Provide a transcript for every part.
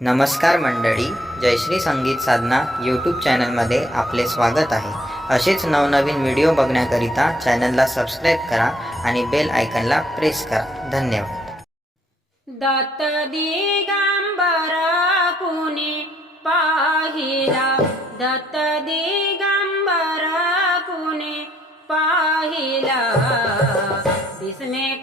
नमस्कार मंडळी जयश्री संगीत साधना यूट्यूब चॅनलमध्ये आपले स्वागत आहे. असेच नवनवीन व्हिडिओ बघण्याकरिता चॅनलला सबस्क्राईब करा आणि बेल आयकनला प्रेस करा. धन्यवाद. दत्त दिगंबरा कुणी पाहिला? दत्त दिगंबरा कुणी पाहिला? दिसणे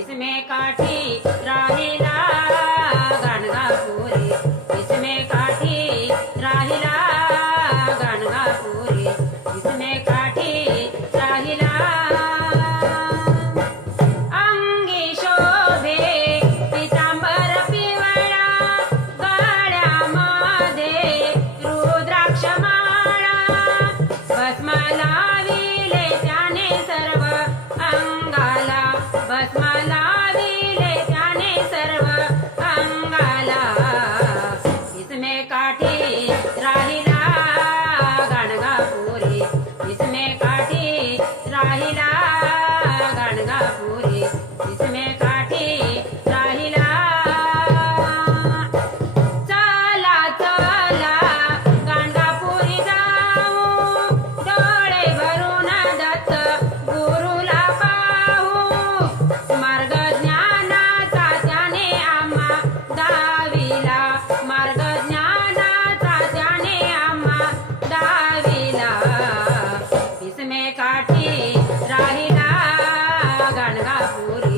इसमें काठी राहिला गाणगापुरी इसमें काठी राहिला गाणगापुरी इसमें इसमे काठी राहिला गाणगापुरी.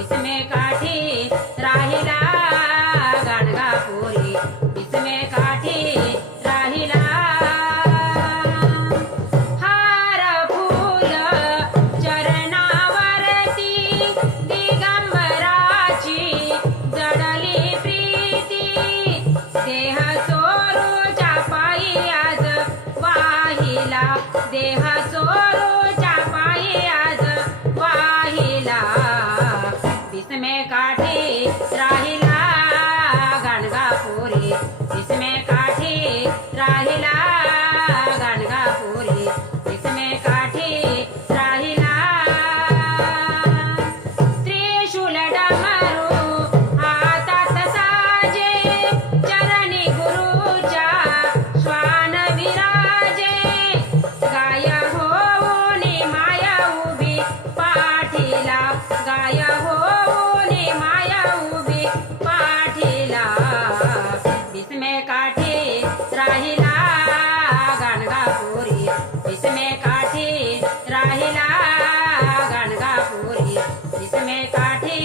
इसमे काठी राहिला गाणगापुरी. इसमे काठी राहिला. हार फूल चरणावरती दिगंबराची जडली प्रीती. देह चोरूच्या पायी आज वाहिला. देह चोरूच्या इसमें काठी